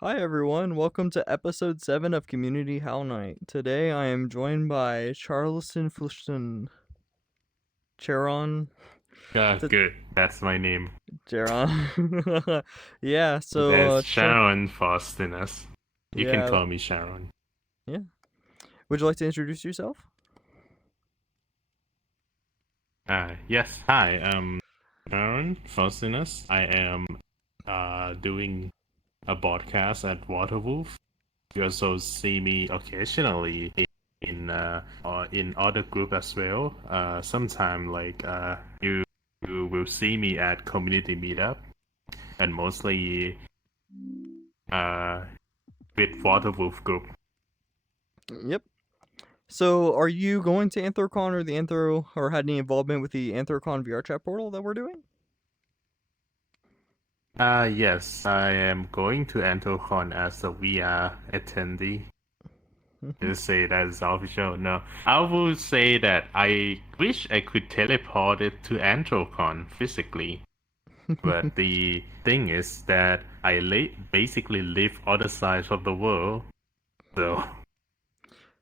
Hi everyone, welcome to episode 7 of Community Howl Night. Today I am joined by CharonFaustinus. Charon. T- Good. That's my name. Charon. Yeah, There's Char. Sharon Faustinus. You can Yeah, call me Sharon. yeah. Would you like to introduce yourself? Yes. Hi. Sharon Faustinus. I am doing a podcast at Waterwolf. You also see me occasionally in other group as well. Sometime you will see me at community meetup and mostly uh with Waterwolf group. Yep. So, are you going to Anthrocon or had any involvement with the Anthrocon VR chat portal that we're doing? Yes, I am going to Antocon as a VR attendee. To say that is official. No, I would say that I wish I could teleport it to Antocon physically. But the thing is that basically live other sides of the world, so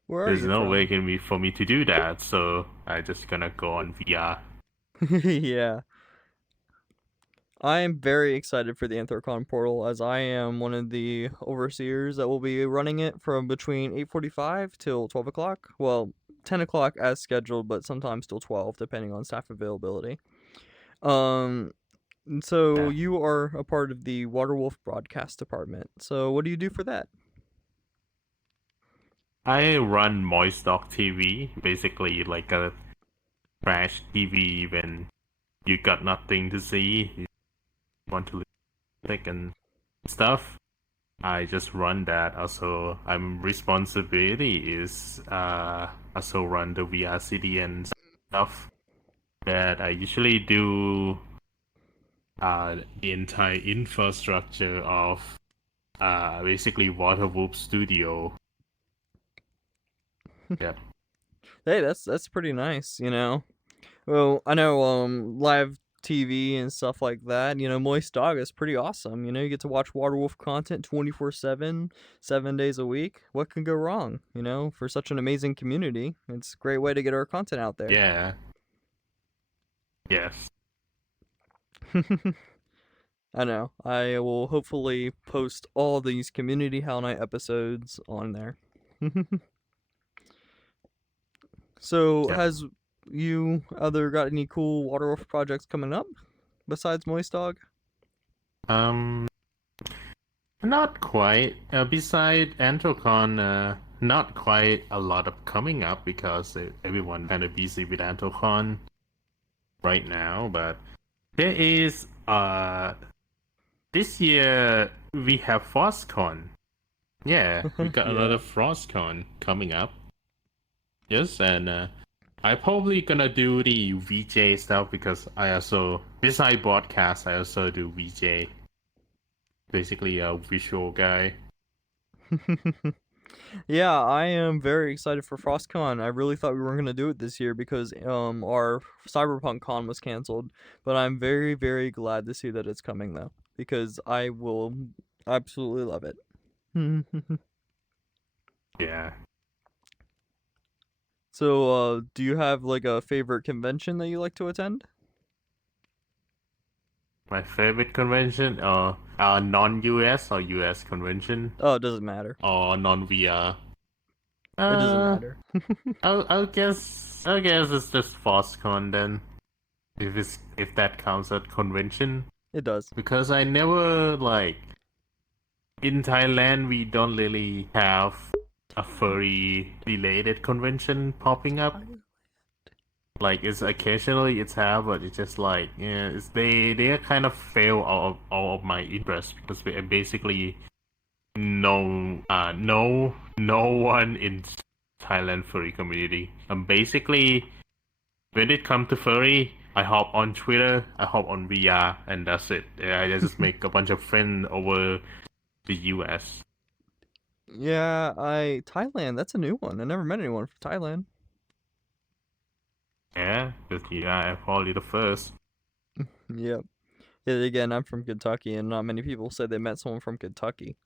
Where are there's you no way from? can be for me to do that. So I just gonna go on VR. Yeah. I am very excited for the Anthrocon portal as I am one of the overseers that will be running it from between 8:45 till 12 o'clock. Well, 10 o'clock as scheduled, but sometimes till 12 depending on staff availability. Um, so Yeah. you are a part of the Waterwolf broadcast department. So what do you do for that? I run Moist Dog TV, basically like a trash TV when you got nothing to see, you want to click and stuff. I just run that. Also, I'm responsibility is also run the VRCD and stuff that I usually do the entire infrastructure of basically Waterwolf Studio. Yep. Hey, that's pretty nice, Well, I know live TV and stuff like that, Moist Dog is pretty awesome. You get to watch Waterwolf content 24/7, 7 days a week. What can go wrong, for such an amazing community? It's a great way to get our content out there. Yeah. Yes. I know. I will hopefully post all these Community Hell Night episodes on there. So, Yep. has you other got any cool Waterwolf projects coming up besides Moist Dog? Um. Not quite. Beside Antocon, not quite a lot of coming up because everyone kind of busy with Antocon right now. But there is this year we have FrostCon. Yeah, we got Yeah. another FrostCon coming up. Yes, and I probably gonna do the VJ stuff because I also beside broadcast I also do VJ. Basically a visual guy. Yeah, I am very excited for FrostCon. I really thought we weren't going to do it this year because our Cyberpunk Con was canceled, but I'm very very glad to see that it's coming though because I will absolutely love it. Yeah. So, do you have like a favorite convention that you like to attend? My favorite convention, non-US or US convention, Oh, it doesn't matter. or non-VR. It doesn't Uh, matter. I guess it's just FostCon then, if that counts as convention. It does. Because I never in Thailand we don't really have a furry related convention popping up. Like it's occasionally it's have, but it's just like yeah, they kind of fail all of my interest because basically no one in Thailand furry community. Basically when it comes to furry, I hop on Twitter, I hop on VR, and that's it. Yeah, I just make a bunch of friends over the US. Yeah, Thailand. That's a new one. I never met anyone from Thailand. Yeah, because yeah, I'm probably the first. Yep. Yeah, again, I'm from Kentucky, and not many people say they met someone from Kentucky.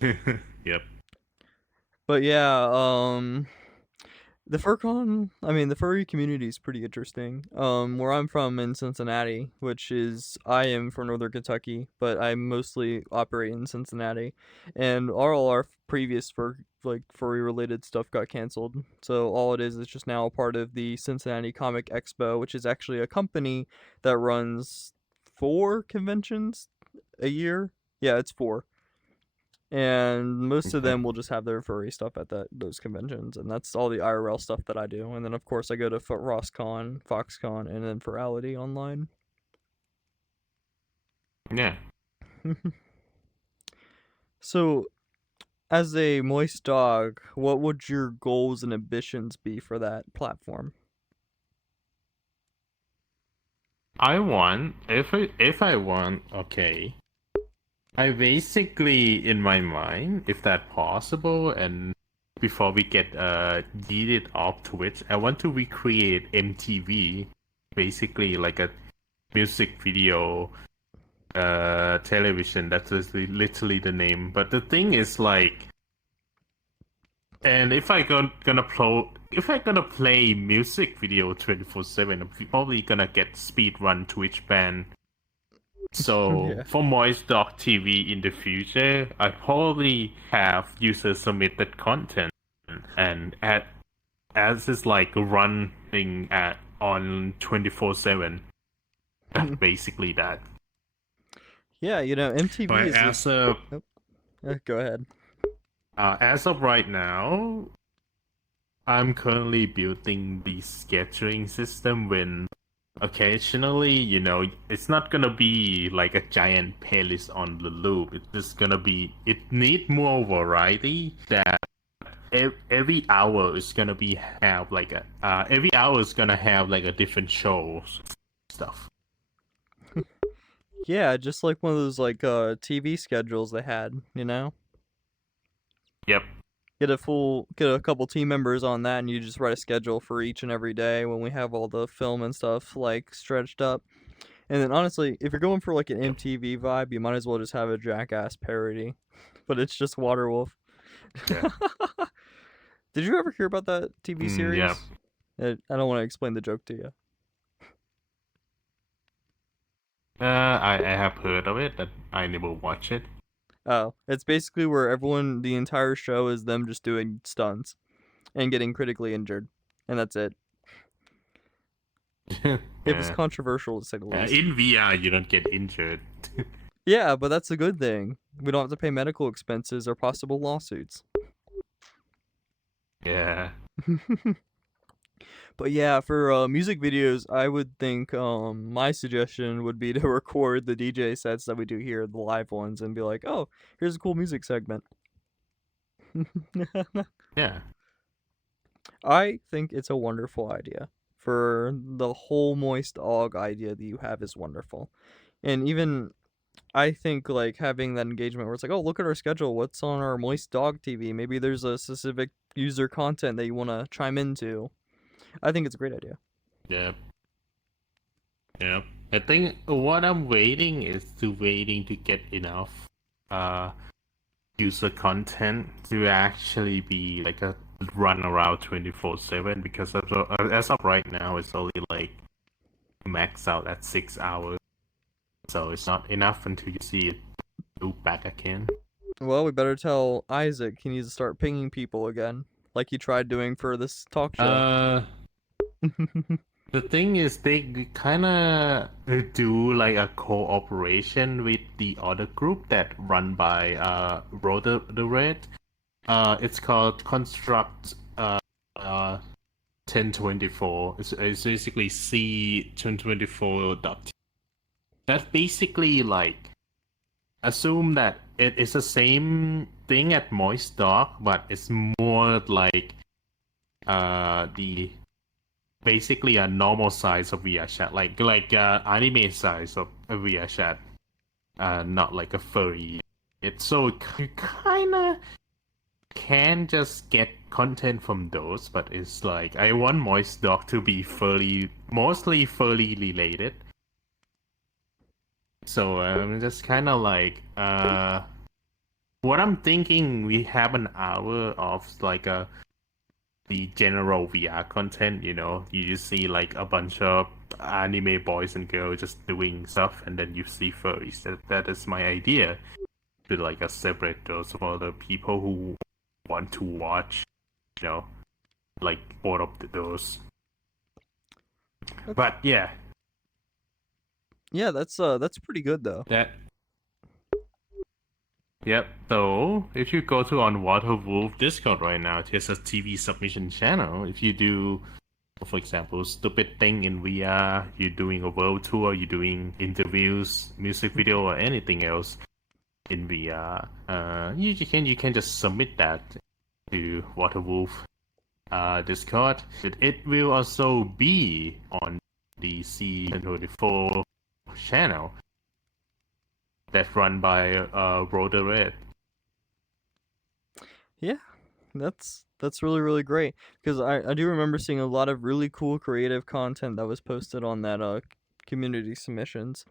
Yep. But yeah, the FurCon, I mean, the furry community is pretty interesting. Where I'm from in Cincinnati, which is, I am from Northern Kentucky, but I mostly operate in Cincinnati, and all our previous furry related stuff got canceled. So all it is just now a part of the Cincinnati Comic Expo, which is actually a company that runs 4 conventions a year. Yeah, it's 4, and most of Okay. them will just have their furry stuff at those conventions, and that's all the IRL stuff that I do. And then of course I go to RossCon, FoxCon, and then Furality online. Yeah. So, as a moist dog, what would your goals and ambitions be for that platform? I want if I want, okay. I basically in my mind, if that possible, and before we get yeeted off Twitch, I want to recreate MTV, basically like a music video television. That's literally the name. But the thing is like, and if I gonna play music video 24/7, I'm probably gonna get speed run Twitch ban. So Yeah. for Moist Dog TV in the future, I probably have user submitted content, and as is like running at on 24/7. That's basically that. Yeah, MTV But is a. Oh, go ahead. as of right now, I'm currently building the scheduling system when occasionally, it's not gonna be like a giant playlist on the loop. It's just gonna be, it need more variety that every hour is gonna be have like a, every hour is gonna have like a different shows stuff. Yeah, just like one of those TV schedules they had. Yep. Get a couple team members on that, and you just write a schedule for each and every day when we have all the film and stuff stretched up. And then honestly, if you're going for like an MTV vibe, you might as well just have a Jackass parody, but it's just Waterwolf. Yeah. Did you ever hear about that TV Yeah. series? I don't want to explain the joke to you. I have heard of it, but I never watch it. Oh, it's basically where the entire show is them just doing stunts and getting critically injured, and that's it. It was Yeah. controversial to say the least. In VR, you don't get injured. Yeah, but that's a good thing. We don't have to pay medical expenses or possible lawsuits. Yeah. But yeah, for music videos, I would think my suggestion would be to record the DJ sets that we do here, the live ones, and be like, oh, here's a cool music segment. Yeah. I think it's a wonderful idea. For the whole moist dog idea that you have is wonderful. And even I think having that engagement where it's like, oh, look at our schedule. What's on our moist dog TV? Maybe there's a specific user content that you want to chime into. I think it's a great idea. Yeah. Yeah. I think what I'm waiting is waiting to get enough uh user content to actually be like a run around 24/7, because as of right now it's only like max out at 6 hours. So it's not enough until you see it loop back again. Well, we better tell Isaac he needs to start pinging people again, like he tried doing for this talk show. The thing is, they kind of do like a cooperation with the other group that run by Rotor the Red. It's called Construct 1024. It's basically C1024. That's basically like, assume that it is the same thing at Moist Dog, but it's more like the basically a normal size of VR chat, like anime size of a VR chat, not like a furry. It's so you kind of can just get content from those, but it's like I want Moist Dog to be mostly furry related. So just kind of like what I'm thinking. We have an hour of like the general VR content. You know, you just see like a bunch of anime boys and girls just doing stuff, and then you see furries. That is my idea. To like a separate those for the people who want to watch. You know, like both of those. But yeah, Yeah, that's pretty good though. that yep. So if you go to on Waterwolf Discord right now, there's a TV submission channel. If you do, for example, stupid thing in VR, you're doing a world tour, you're doing interviews, music video, or anything else in VR, you can just submit that to Waterwolf Discord. It will also be on the C24 channel that's run by Roder Red. Yeah, that's really great because I do remember seeing a lot of really cool creative content that was posted on that community submissions.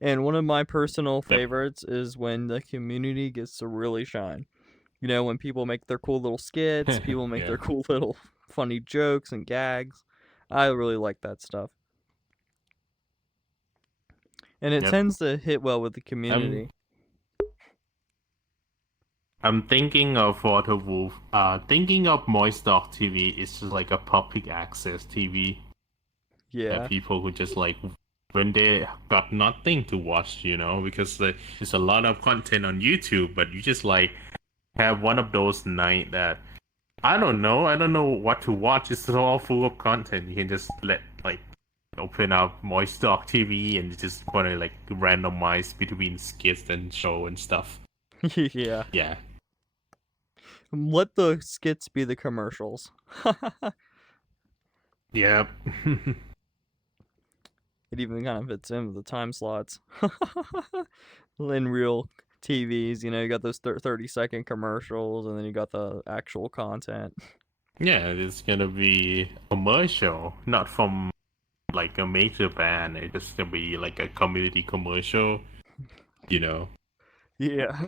And one of my personal Yep. favorites is when the community gets to really shine. You know, when people make their cool little skits, people make Yeah. their cool little funny jokes and gags. I really like that stuff. And it Yep. tends to hit well with the community. I'm thinking of Waterwolf. Thinking of Moist Dog TV is just like a public access TV that Yeah. people who just like when they got nothing to watch, you know, because there's a lot of content on YouTube, but you just like have one of those night that I don't know what to watch. It's all full of content. You can just let like open up Moist Dog TV and just want to like randomize between skits and show and stuff. Yeah. Yeah. Let the skits be the commercials. Yep. It even kind of fits in with the time slots. In real TVs, you know, you got those 30-second commercials and then you got the actual content. Yeah, it's gonna be commercial, not from like a major band. It's just gonna be like a community commercial, you know. Yeah.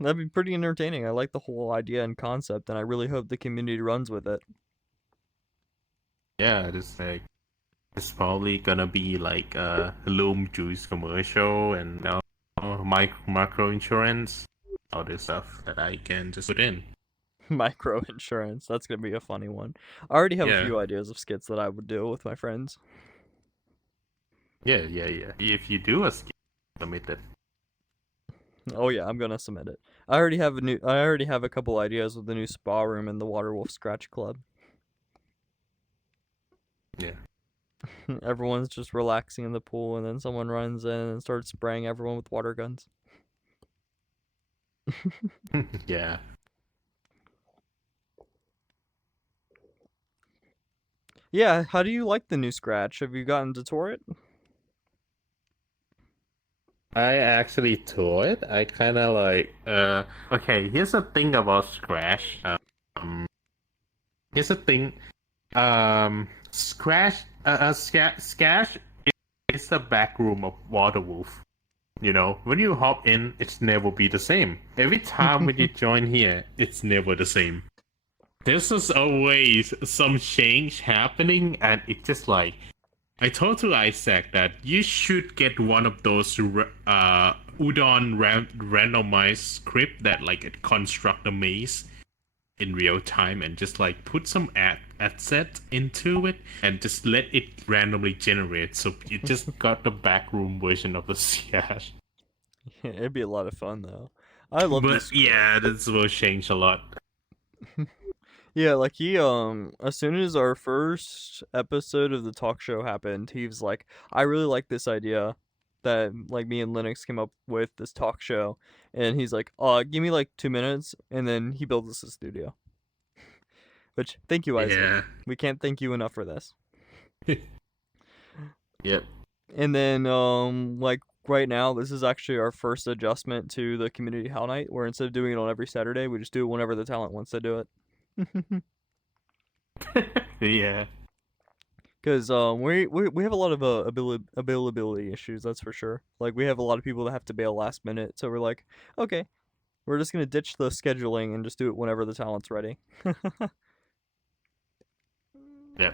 That'd be pretty entertaining. I like the whole idea and concept, and I really hope the community runs with it. Yeah, it's probably gonna be like a Loom Juice commercial and micro insurance, all this stuff that I can just put in. Micro insurance. That's gonna be a funny one. I already have a Yeah, few ideas of skits that I would do with my friends. yeah. If you do a skit, submit it. Oh yeah, I'm gonna submit it. I already have a couple ideas with the new spa room and the Waterwolf Scratch Club. Yeah. Everyone's just relaxing in the pool, and then someone runs in and starts spraying everyone with water guns. Yeah. Yeah, how do you like the new Scratch? Have you gotten to tour it? I actually tore it. I kind of like okay, here's the thing about Scratch. Here's the thing. Scratch is the back room of Waterwolf. You know, when you hop in, it's never be the same. Every time when you join here, it's never the same. There's just always some change happening, and it's just like I told to Isaac that you should get one of those randomized script that like it construct a maze in real time and just like put some ad set into it and just let it randomly generate. So you just got the backroom version of the CS. It'd be a lot of fun though. I love But this. yeah, this will change a lot. Yeah, like he as soon as our first episode of the talk show happened, he was like, I really like this idea that like me and Linux came up with this talk show, and he's like, give me like 2 minutes, and then he built us a studio. Which thank you, Isaac. Yeah. We can't thank you enough for this. Yep. And then like right now, this is actually our first adjustment to the community Howl Night, where instead of doing it on every Saturday, we just do it whenever the talent wants to do it. Yeah. Because we have a lot of availability issues, that's for sure. Like we have a lot of people that have to bail last minute, so we're like, okay, we're just gonna ditch the scheduling and just do it whenever the talent's ready. Yeah.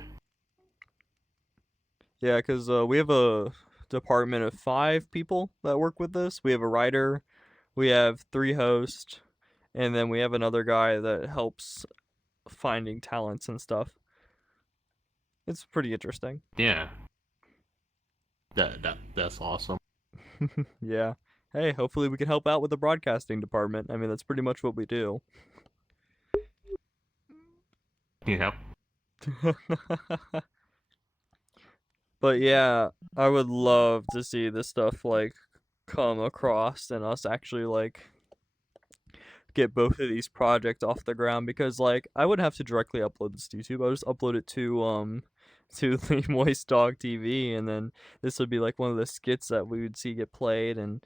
Yeah, because we have a department of 5 people that work with this. We have a writer, we have 3 hosts, and then we have another guy that helps finding talents and stuff. It's pretty interesting. Yeah. That's awesome. Yeah. Hey, hopefully we can help out with the broadcasting department. I mean, that's pretty much what we do. Yep. But yeah, I would love to see this stuff like come across and us actually like get both of these projects off the ground because like I would have to directly upload this to YouTube. I'll just upload it to the Moist Dog TV and then this would be like one of the skits that we would see get played and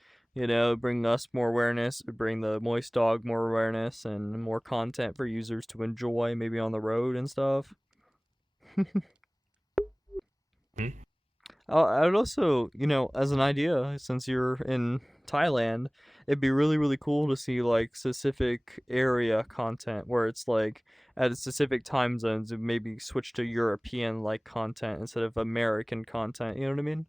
bring us more awareness, bring the Moist Dog more awareness and more content for users to enjoy maybe on the road and stuff. Hmm? I would also, as an idea, since you're in Thailand, it'd be really, really cool to see like specific area content where it's like at specific time zones, and maybe switch to European like content instead of American content. You know what I mean?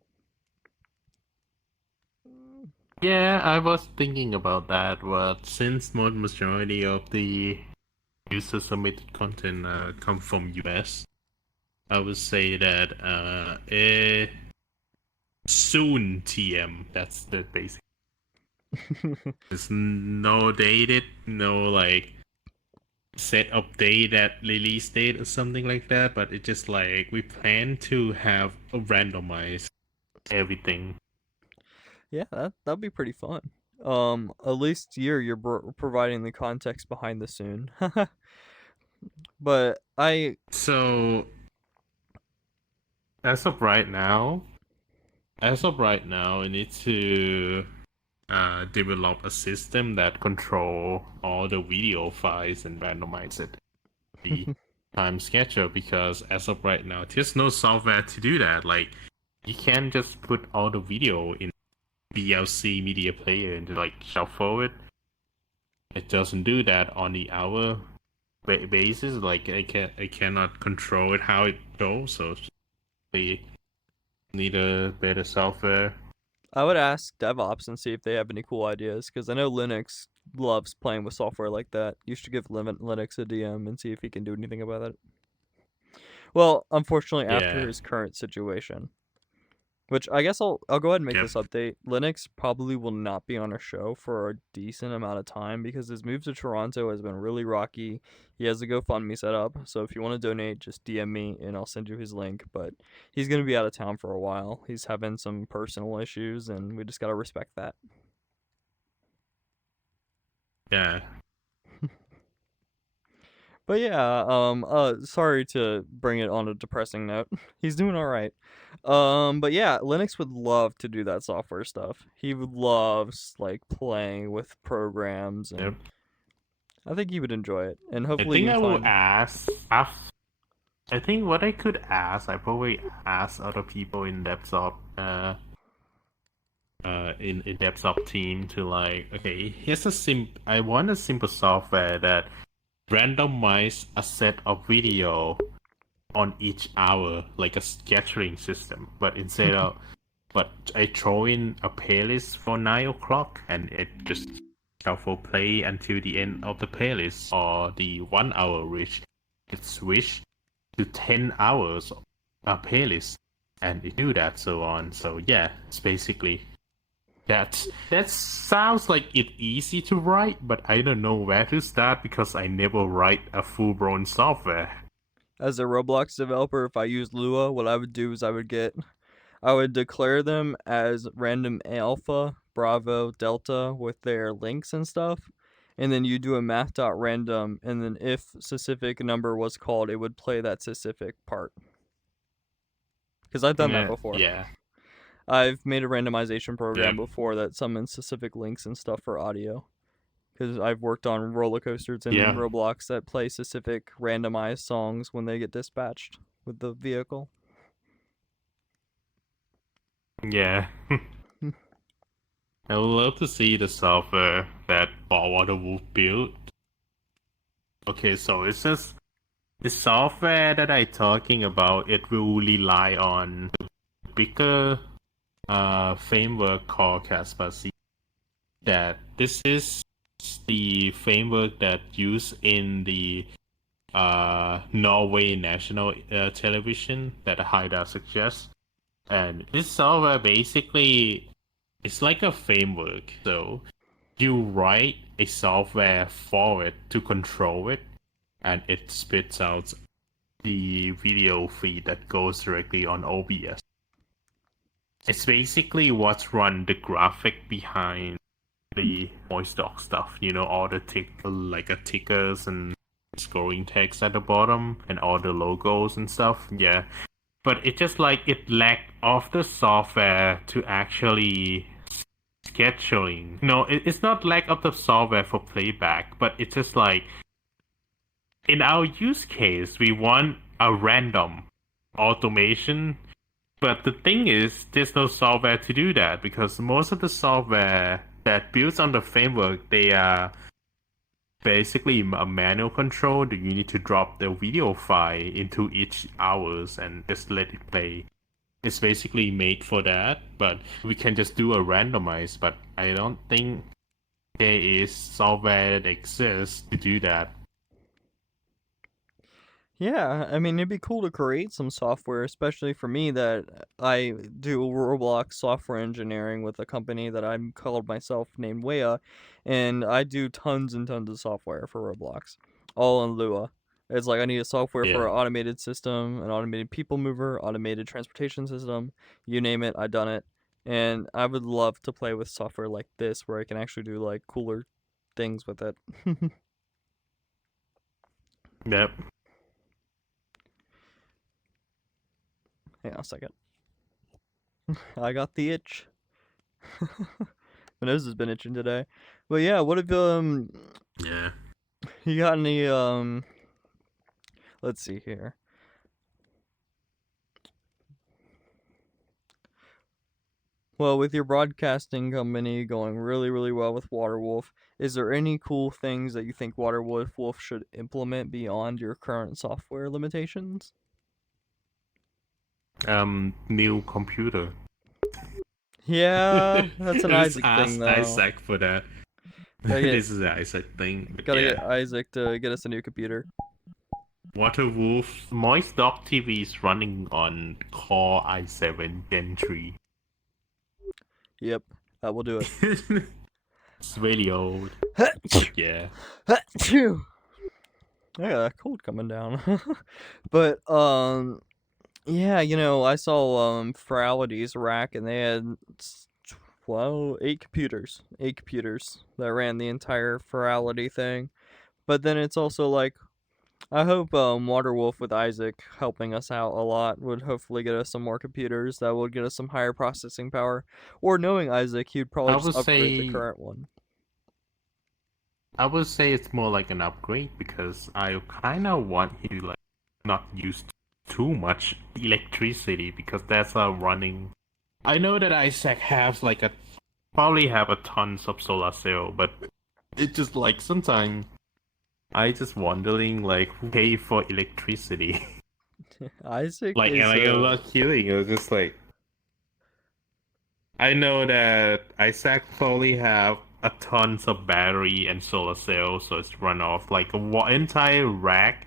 Yeah, I was thinking about that, but since most majority of the user submitted content come from US, I would say that soon TM. That's the basic. There's no dated, no like set up date that release date or something like that, but it's just like we plan to have a randomized everything. Yeah, that'd be pretty fun. At least you're providing the context behind the soon. But So as of right now, we need to develop a system that control all the video files and randomize it the time schedule because as of right now, there's no software to do that. Like you can't just put all the video in VLC media player and like shuffle it. It doesn't do that on the hour basis. Like I cannot control it how it goes. So we need a better software. I would ask DevOps and see if they have any cool ideas because I know Linux loves playing with software like that. You should give Linux a DM and see if he can do anything about it. Well, unfortunately, after Yeah. his current situation, which I guess I'll go ahead and make Yep. this update. Linux probably will not be on our show for a decent amount of time because his move to Toronto has been really rocky. He has a GoFundMe set up, so if you want to donate, just DM me and I'll send you his link. But he's gonna be out of town for a while. He's having some personal issues, and we just gotta respect that. Yeah. But yeah, sorry to bring it on a depressing note. He's doing all right. But yeah, Linux would love to do that software stuff. He would loves like playing with programs, and Yep. I think he would enjoy it. And I hopefully, think you I will find. ask. I think what I could ask, I probably ask other people in DevSop, in DevSop team to like, okay, I want a simple software that randomize a set of video on each hour, like a scheduling system. But but I throw in a playlist for 9 o'clock, and it just shuffle play until the end of the playlist, or the 1 hour which it switch to 10 hours playlist, and it do that so on. So yeah, it's basically that sounds like it's easy to write, but I don't know where to start because I never write a full-blown software. As a Roblox developer, if I used Lua, what I would do is I would declare them as random alpha, Bravo, Delta with their links and stuff. And then you do a math.random, and then if specific number was called, it would play that specific part. Because I've done that Yeah, before. yeah, I've made a randomization program yeah, before that summons specific links and stuff for audio. Because I've worked on roller coasters in yeah. Roblox that play specific randomized songs when they get dispatched with the vehicle. Yeah. I would love to see the software that waterwolf built. Okay, so it's just the software that I'm talking about. It will rely on a bigger framework called Kaspersky. That this is the framework that used in the Norway national television that Haida suggests. And this software basically it's like a framework. So you write a software for it to control it, and it spits out the video feed that goes directly on OBS. It's basically what's run the graphic behind the voice doc stuff. You know, all the tickers and scrolling text at the bottom and all the logos and stuff. Yeah, but it just like it lacked of the software to actually scheduling. No, it's not lack of the software for playback, but it's just like in our use case, we want a random automation. But the thing is, there's no software to do that because most of the software that builds on the framework, they are basically a manual control that you need to drop the video file into each hours and just let it play. It's basically made for that, but we can just do a randomize, but I don't think there is software that exists to do that. Yeah, I mean, it'd be cool to create some software, especially for me that I do Roblox software engineering with a company that I'm called myself named Wea, and I do tons and tons of software for Roblox, all in Lua. It's like I need a software for Yeah. an automated system, an automated people mover, automated transportation system, you name it, I've done it. And I would love to play with software like this where I can actually do like cooler things with it. Yep. Hang on a second. I got the itch. My nose has been itching today. But yeah, what if Yeah. you got any let's see here. Well, with your broadcasting company going really, really well with Waterwolf, is there any cool things that you think Waterwolf should implement beyond your current software limitations? New computer. Yeah, that's an Let's Isaac thing ask though. Isaac for that. Gotta get This is an Isaac thing, but gotta yeah. get Isaac to get us a new computer. Waterwolf Moist Dock TV is running on Core i7 Gen 3. Yep, that will do it. It's really old. Yeah. Phew. I got a cold coming down. But yeah, I saw Ferality's rack and they had 8 computers that ran the entire Ferality thing. But then it's also like I hope Waterwolf with Isaac helping us out a lot would hopefully get us some more computers that would get us some higher processing power. Or knowing Isaac, he'd probably I just would upgrade the say current one. I would say it's more like an upgrade because I kinda want you to like not use too much electricity because that's running. I know that Isaac has like a probably have a tons of solar cell, but it's just like sometimes I just wondering like who pay for electricity. Isaac Like is I'm not kidding. It was just like I know that Isaac probably have a tons of battery and solar cells, so it's run off like entire rack.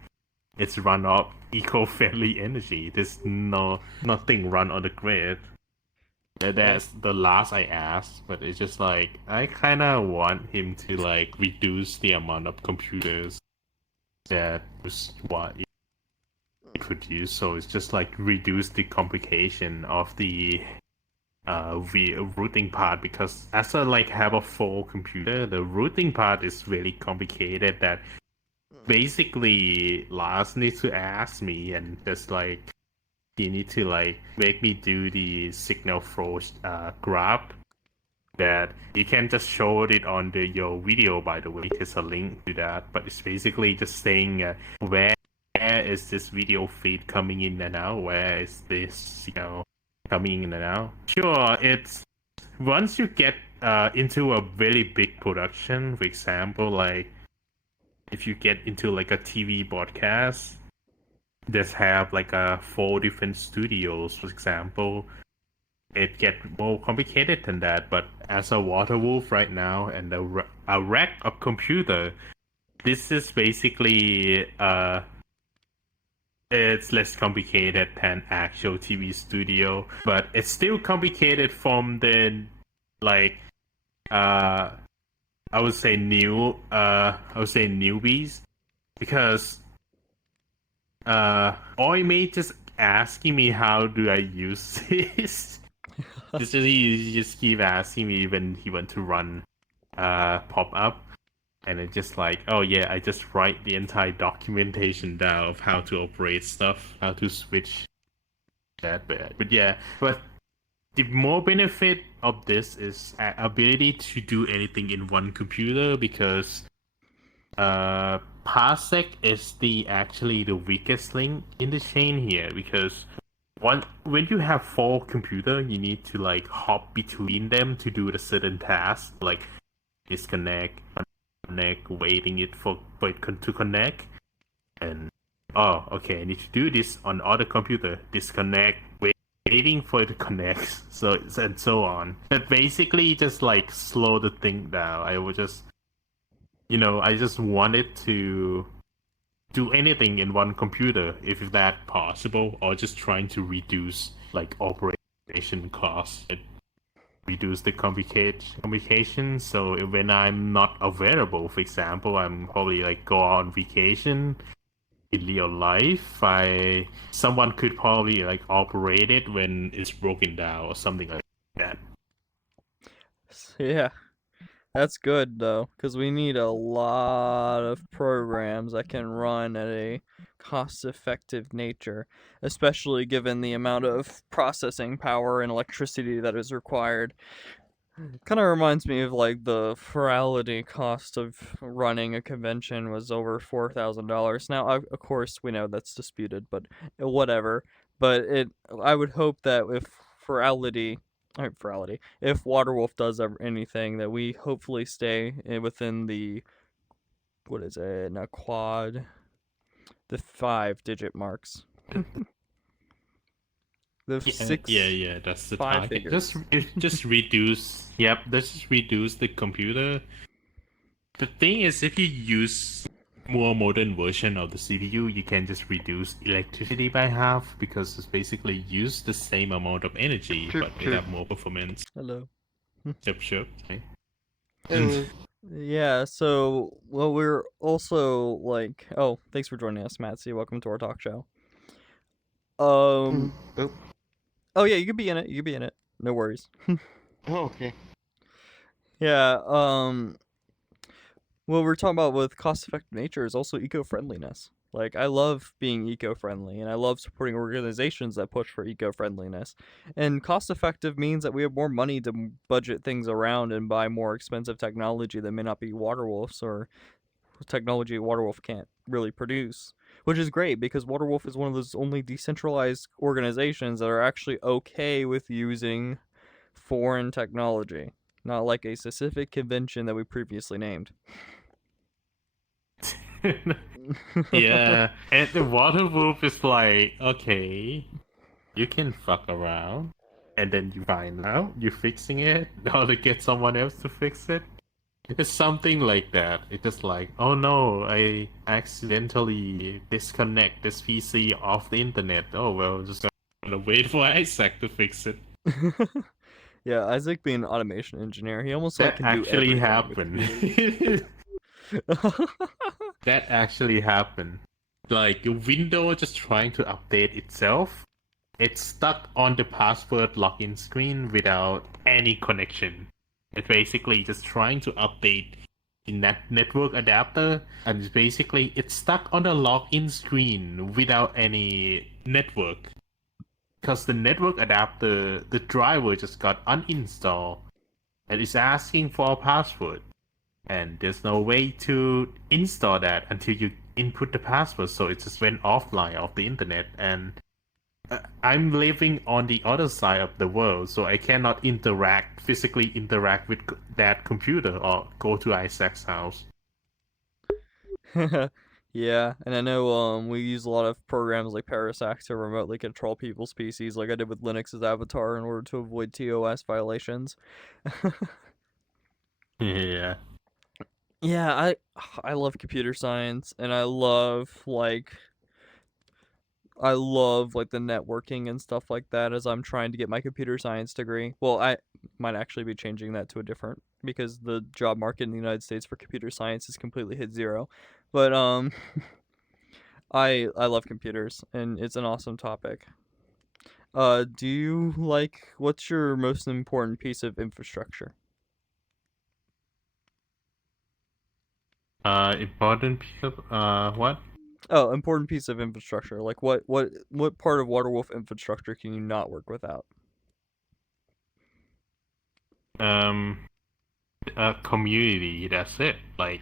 It's run off eco-friendly energy. There's nothing run on the grid. That's the last I asked, but it's just like I kind of want him to like reduce the amount of computers that was what it could use. So it's just like reduce the complication of the routing part because as I like have a full computer, the routing part is really complicated. That basically Lars needs to ask me and just like you need to like make me do the signal flow graph that you can just show it on your video, by the way. There's a link to that, but it's basically just saying where is this video feed coming in and out, where is this coming in and out. Sure, it's once you get into a very big production, for example, like if you get into like a TV broadcast, just have like 4 different studios, for example, it get more complicated than that. But as a waterwolf right now and a rack of computer, this is basically it's less complicated than actual TV studio, but it's still complicated from the like I would say newbies, because Oi just asking me how do I use this. He just keep asking me when he want to run pop up, and it's just like, oh yeah, I just write the entire documentation down of how to operate stuff, how to switch that bad. But yeah, but the more benefit of this is ability to do anything in one computer, because parsec is actually the weakest link in the chain here, because when you have 4 computers, you need to like hop between them to do the certain task, like disconnect, connect, waiting it for it to connect, and oh okay, I need to do this on other computer, disconnect, waiting for it to connect, so and so on. But basically just like slow the thing down. I would just I just wanted to do anything in one computer if that possible, or just trying to reduce like operation costs, reduce the complication. So when I'm not available, for example, I'm probably like go on vacation in real life, someone could probably like operate it when it's broken down or something like that. Yeah. That's good though, because we need a lot of programs that can run at a cost-effective nature, especially given the amount of processing power and electricity that is required. Kind of reminds me of like the ferality cost of running a convention was over $4,000. Now, of course, we know that's disputed, but whatever. But I would hope that if ferality, if Waterwolf does anything, that we hopefully stay within the, what is it, a quad, the 5-digit marks. The six. Yeah, that's the five target. figures. Just reduce. Yep, just reduce the computer. The thing is, if you use more modern version of the CPU, you can just reduce electricity by half, because it's basically use the same amount of energy, but they have more performance. Hello. Sure. And Yeah, so, well, we're also like, oh, thanks for joining us, Matsy. Welcome to our talk show. oh, Oh yeah, you could be in it. You could be in it. No worries. okay. Yeah, what we're talking about with cost-effective nature is also eco-friendliness. Like, I love being eco-friendly, and I love supporting organizations that push for eco-friendliness. And cost-effective means that we have more money to budget things around and buy more expensive technology that may not be Waterwolf's, or technology Waterwolf can't really produce. Which is great, because Waterwolf is one of those only decentralized organizations that are actually okay with using foreign technology. Not like a specific convention that we previously named. Yeah, and the waterwolf is like, okay, you can fuck around, and then you find out you're fixing it, or to get someone else to fix it. It's something like that. It's just like, oh no, I accidentally disconnect this PC off the internet. Oh well, just gonna wait for Isaac to fix it. Yeah, Isaac being an automation engineer, he almost That can do actually everything happened. That actually happened. Like Windows just trying to update itself, it's stuck on the password login screen without any connection. It's basically just trying to update the network adapter, and it's stuck on the login screen without any network. Because the network adapter, the driver just got uninstalled, and it's asking for a password. And there's no way to install that until you input the password, so it just went offline off the internet. And I'm living on the other side of the world, so I cannot physically interact with that computer or go to Isaac's house. Yeah, and I know we use a lot of programs like Parasac to remotely control people's PCs, like I did with Linux's Avatar, in order to avoid TOS violations. Yeah. Yeah, I love computer science, and I love like the networking and stuff like that as I'm trying to get my computer science degree. Well, I might actually be changing that to a different, because the job market in the United States for computer science has completely hit zero. But I love computers, and it's an awesome topic. Do you like, what's your most important piece of infrastructure? Important piece of what? Oh, important piece of infrastructure. Like what part of Waterwolf infrastructure can you not work without? Um, community. That's it. Like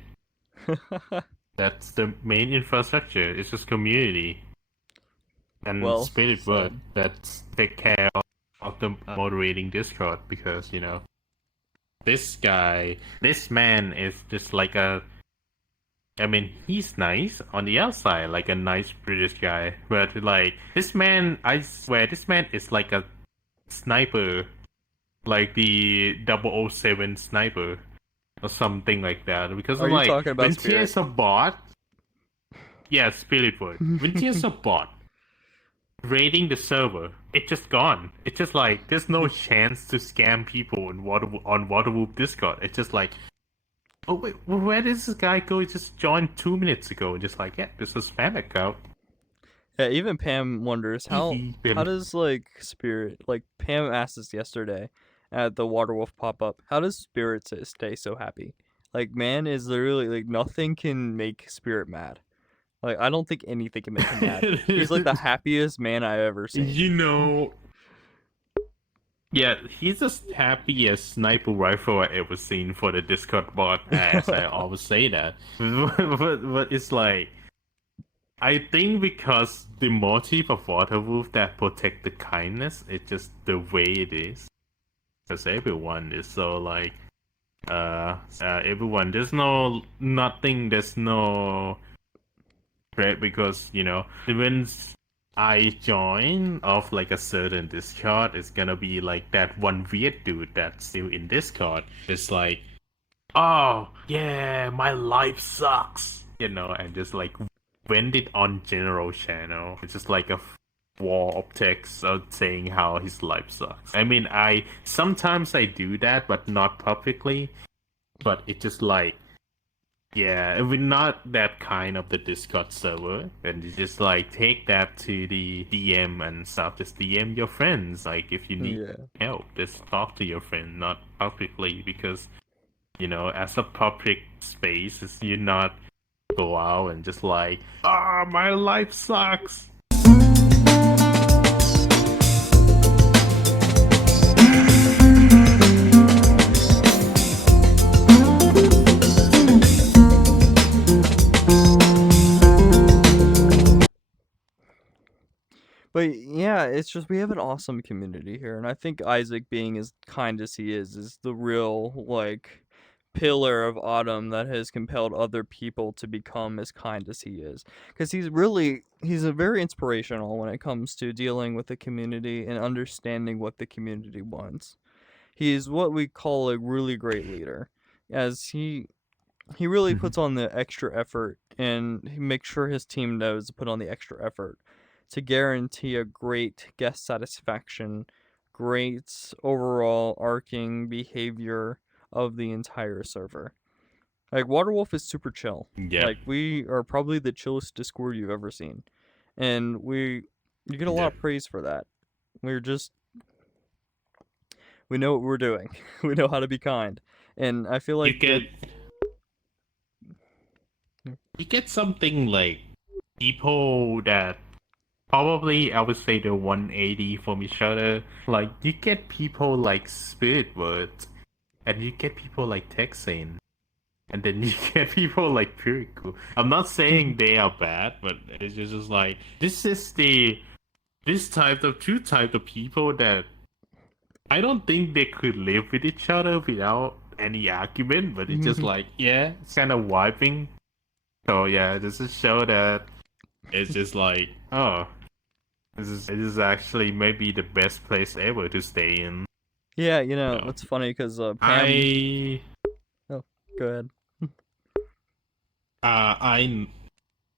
that's the main infrastructure. It's just community and Well spirit word said. that take care of the moderating Discord because this man is just like a. I mean, he's nice on the outside, like a nice British guy, but like this man, I swear, this man is like a sniper, like the 007 sniper or something like that. Because Are you like talking about when Spirit? there's a bot, yeah, Spiritwood. When there's a bot raiding the server, it's just gone. It's just like there's no chance to scam people on Waterwolf Discord. It's just like, oh wait, where did this guy go? He just joined 2 minutes ago. Just like, yeah, this is spam account. Yeah, even Pam wonders how does like Spirit, like Pam asked us yesterday at the Waterwolf pop up, how does Spirit stay so happy? Like man is literally like nothing can make Spirit mad. Like I don't think anything can make him mad. He's like the happiest man I've ever seen. You know, yeah, he's as happy as sniper rifle I ever seen for the Discord bot. As I always say that, but it's like I think because the motive of Waterwolf that protect the kindness, it's just the way it is. Because everyone is so like everyone. There's no nothing. There's no threat because when I join of like a certain Discord, it's gonna be like that one weird dude that's still in Discord. It's like, oh yeah, my life sucks, and just like vent it on general channel. It's just like a wall of text saying how his life sucks. I mean, I sometimes I do that, but not publicly. But it's just like, yeah, we're not that kind of the Discord server, and you just like take that to the DM and stuff. Just DM your friends, like if you need Yeah. help, just talk to your friend, not publicly, because as a public space, you not go out and just like, my life sucks. But yeah, it's just we have an awesome community here, and I think Isaac being as kind as he is the real like pillar of Autumn that has compelled other people to become as kind as he is. Because he's a very inspirational when it comes to dealing with the community and understanding what the community wants. He is what we call a really great leader, as he really puts on the extra effort and he makes sure his team knows to put on the extra effort to guarantee a great guest satisfaction, great overall arcing behavior of the entire server. Like Waterwolf is super chill. Yeah, Like we are probably the chillest Discord you've ever seen. And you get a lot yeah. of praise for that. We're just we know what we're doing. We know how to be kind. And I feel You like that. get you get something like people that probably I would say the 180 from each other. Like you get people like Spirit Words, and you get people like Texane, and then you get people like Puriku. I'm not saying they are bad, but it's just like this is the two types of people that I don't think they could live with each other without any argument, but it's just like, yeah, it's kind of vibing. So yeah, this is show that it's just like, oh, this is actually maybe the best place ever to stay in. Yeah, No. it's funny because Pam. I Oh, go ahead. I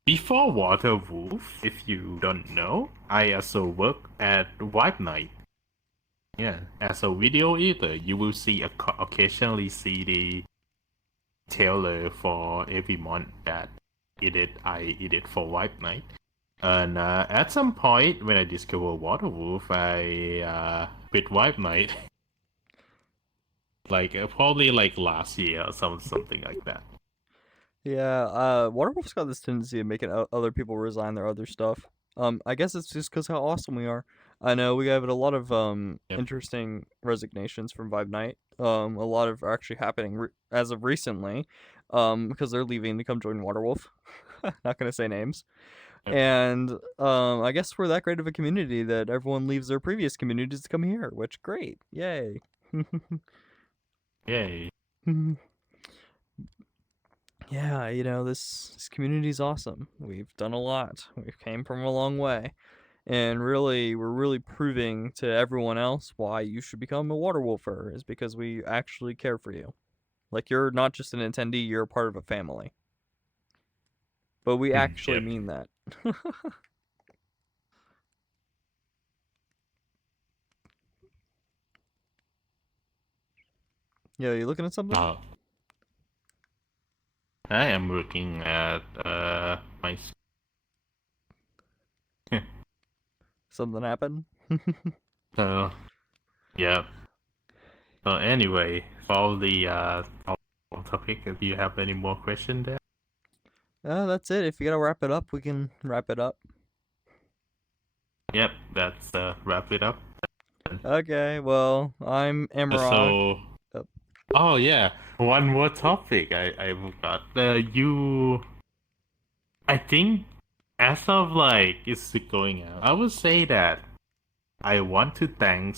before Waterwolf, if you don't know, I also work at White Knight. Yeah, as a video editor, you will see occasionally see the trailer for every month that I edit for White Knight. And at some point when I discovered Waterwolf, I with White Knight, like probably like last year or something like that. Yeah, Waterwolf's got this tendency of making other people resign their other stuff. I guess it's just because how awesome we are. I know we have a lot of Yep. interesting resignations from Vibe Night. A lot of are actually happening as of recently, because they're leaving to come join Waterwolf. Not gonna say names. Yep. And I guess we're that great of a community that everyone leaves their previous communities to come here, which great, yay. Yay. Yeah, this community's awesome. We've done a lot. We've came from a long way. And really, we're really proving to everyone else why you should become a water wolfer is because we actually care for you. Like, you're not just an attendee, you're a part of a family. But we actually Yep. mean that. Yeah, you looking at something? I am looking at my. Something happened? So yeah. So anyway, for the topic, do you have any more questions there? That's it. If you gotta wrap it up, we can wrap it up. Yep, that's wrap it up. Okay, well, I'm Emerald. So, oh yeah, one more topic I forgot. I think as of like it's going out, I would say that I want to thank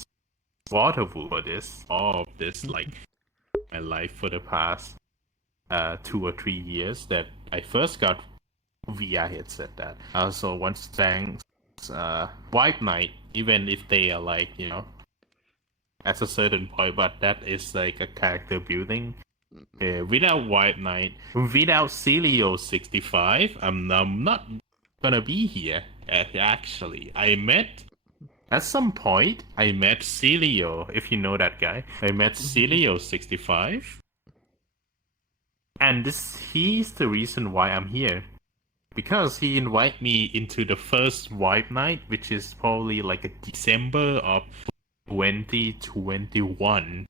Waterwood for this, all of this, like my life for the past 2 or 3 years that I first got VR headset. That I also want to thank White Knight, even if they are like at a certain point, but that is like a character building. Without White Knight, without Celio 65, I'm not gonna be here. Actually, at some point, I met Celio, if you know that guy. I met Celio 65. And he's the reason why I'm here. Because he invited me into the first White Night, which is probably like a December of 2021.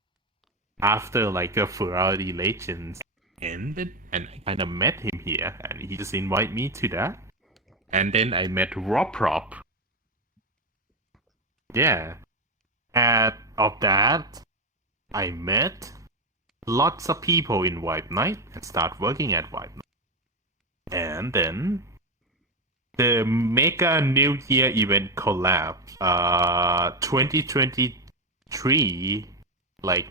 After like a Ferrari Legends ended, and I kind of met him here, and he just invited me to that. And then I met Roprop. Yeah. Of that, I met lots of people in White Knight and start working at White Knight. And then the Mega New Year event collab, 2023, like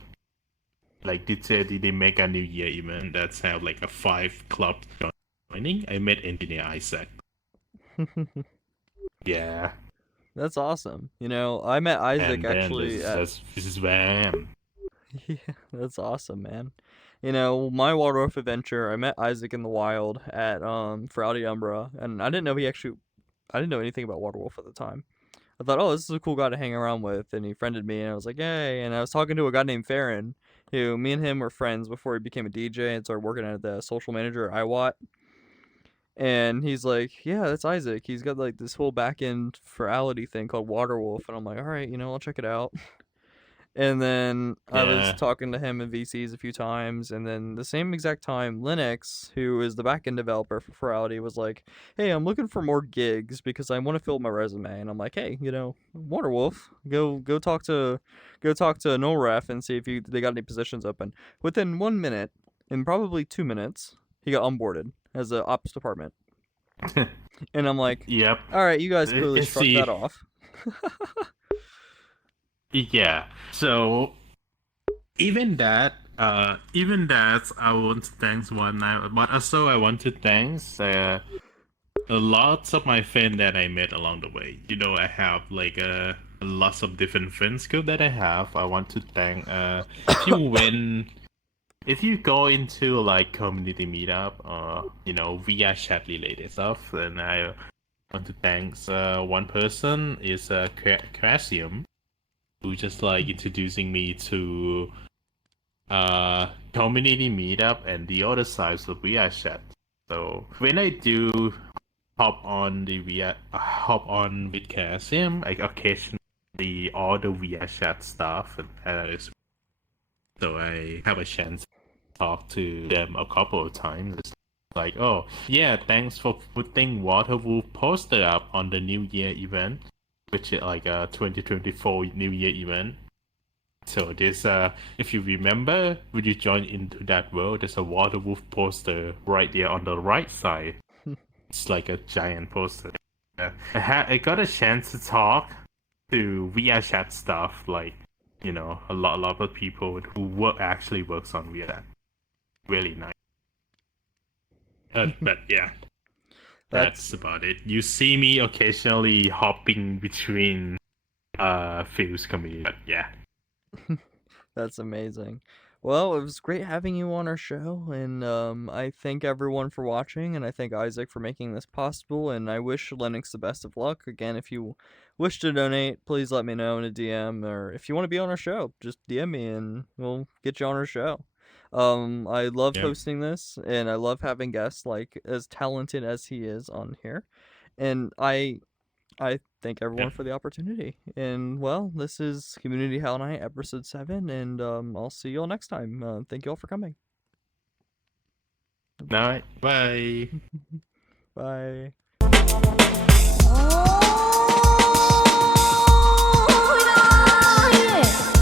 did the Mega New Year event that's have like a 5 club joining. I met Engineer Isaac. Yeah. That's awesome. I met Isaac And actually this is where I am. Yeah, that's awesome, man. My Waldorf adventure, I met Isaac in the wild at Feraldi Umbra, and I didn't know anything about Waterwolf at the time. I thought, oh, this is a cool guy to hang around with, and he friended me, and I was like, yay. And I was talking to a guy named Farron, who me and him were friends before he became a DJ and started working at the social manager at iWatt. And he's like, yeah, that's Isaac. He's got like this whole back end ferality thing called Waterwolf, and I'm like, all right, I'll check it out. And then I was Yeah. talking to him in VCs a few times, and then the same exact time, Linux, who is the backend developer for Ferality, was like, "Hey, I'm looking for more gigs because I want to fill my resume." And I'm like, "Hey, Waterwolf, go talk to NoRef and see if they got any positions open." Within 1 minute, in probably 2 minutes, he got onboarded as a ops department. And I'm like, Yep. "All right, you guys clearly struck See, that off." Yeah. So even that, I want to thanks one night, but also I want to thanks lots of my friends that I met along the way. I have like lots of different friends group that I have. I want to thank if you win if you go into like community meetup or via chat related stuff, then I want to thanks one person is Crasium, who just like introducing me to community meetup and the other sides of via chat. So when I do hop on with Crasium, I occasionally order via chat stuff, so I have a chance to talk to them a couple of times. It's like, oh yeah, thanks for putting Waterwolf poster up on the New Year event, which is like a 2024 New Year event. So this, if you remember, when you join into that world, there's a Waterwolf poster right there on the right side. It's like a giant poster. I got a chance to talk to via chat stuff, like a lot of people who actually works on via that. Really nice. But yeah, that's about it. You see me occasionally hopping between Phil's community, but yeah. That's amazing. Well, it was great having you on our show, and I thank everyone for watching, and I thank Isaac for making this possible, and I wish Linux the best of luck. Again, if you wish to donate, please let me know in a DM, or if you want to be on our show, just DM me, and we'll get you on our show. I love hosting this, and I love having guests like as talented as he is on here, and I thank everyone for the opportunity. And well, this is Community Hell Night, episode 7, and I'll see you all next time. Thank you all for coming. Night. Bye. Bye.